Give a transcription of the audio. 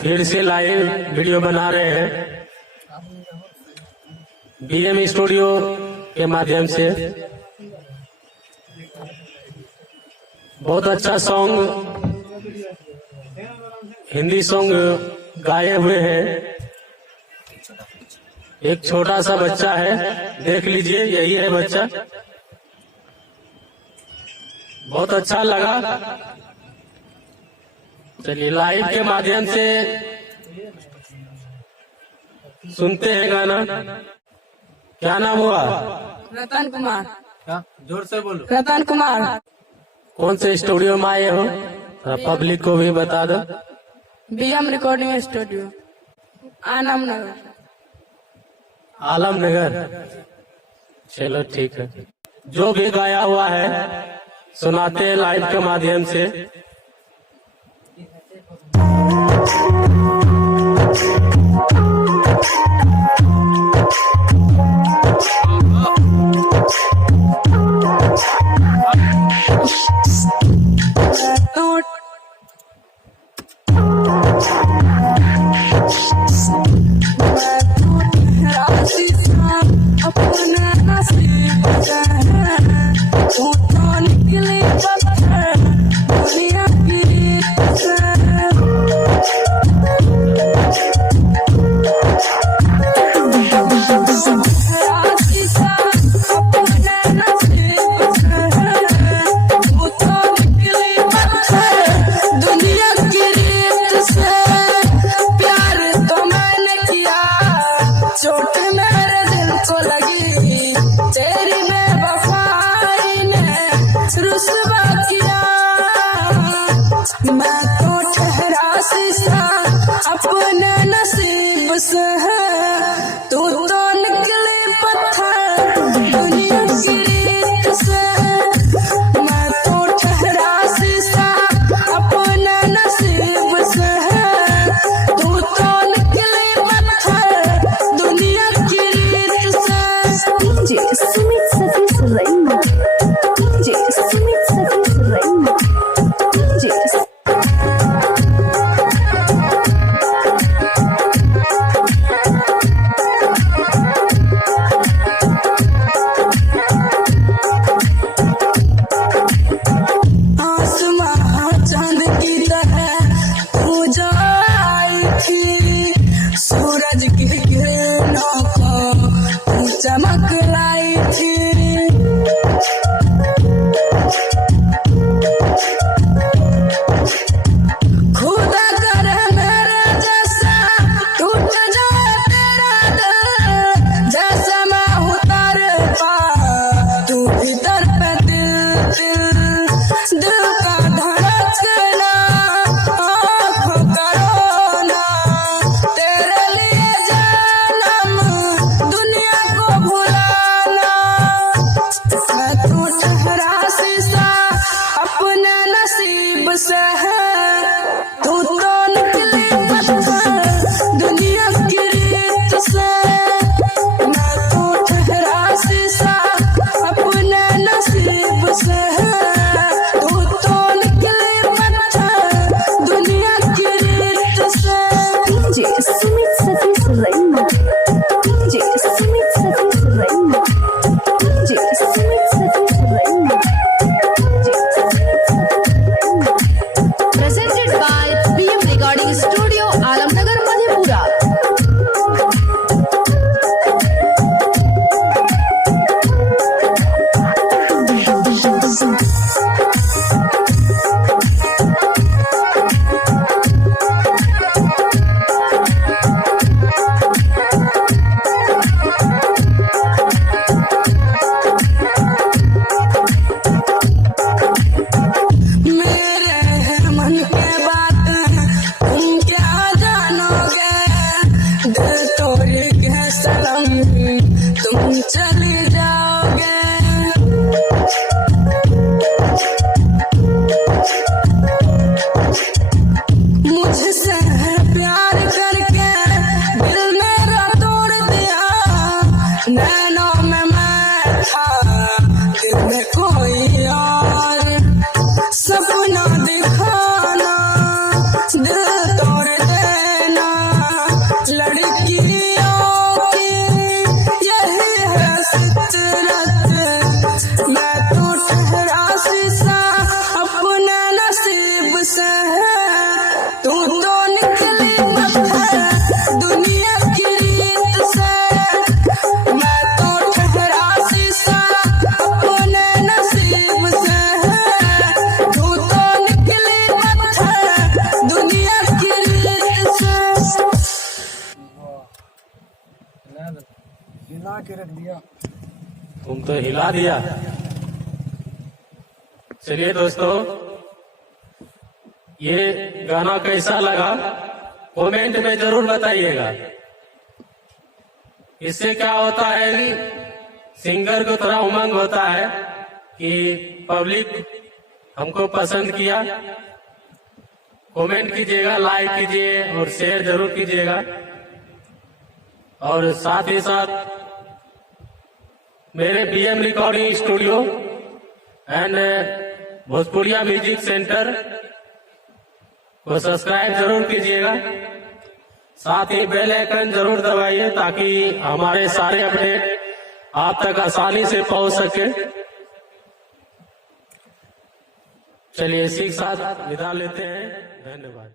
फिर से live video बना रहे हैं B.M. स्टूडियो के माध्यम से। बहुत अच्छा सॉन्ग, हिंदी सॉन्ग गाए हुए हैं। एक छोटा सा बच्चा है, देख लीजिए, यही है बच्चा। बहुत अच्छा लगा। चलिए लाइव के माध्यम से सुनते हैं गाना। क्या नाम हुआ? रतन कुमार। क्या? जोर से बोलो। रतन कुमार। कौन से स्टूडियो में आए हो? पब्लिक को भी बता दो। B.M. Recording studio Alamnagar. Alamnagar. चलो ठीक है। जो भी गाया हुआ है सुनाते हैं लाइव के माध्यम से। चोट मेरे दिल को लगी, तेरी बेवफाई ने रुसवा किया। मैं तो ठहरा शीशा अपने नसीब से है, तू तो निकली पत्थर दुनिया की रीत से। मैं तो ठहरा शीशा अपने नसीब से है, तू तो निकली पत्थर दुनिया की रीत से। DJ Sumit Satish Raina. DJ Sumit Satish Raina. DJ के रख दिया। तुम तो हिला दिया। चलिए दोस्तों, ये गाना कैसा लगा कमेंट में जरूर बताइएगा। इससे क्या होता है कि सिंगर को थोड़ा उमंग होता है कि पब्लिक हमको पसंद किया। कमेंट कीजिएगा, लाइक कीजिए और शेयर जरूर कीजिएगा। और साथ ही साथ मेरे BM recording studio and Bhojpuria music centre को सब्सक्राइब जरूर कीजिएगा। साथ ही बेल आइकन जरूर दबाइए ताकि हमारे सारे अपडेट आप तक आसानी से पहुंच सके। चलिए इसी के साथ विदा लेते हैं। धन्यवाद।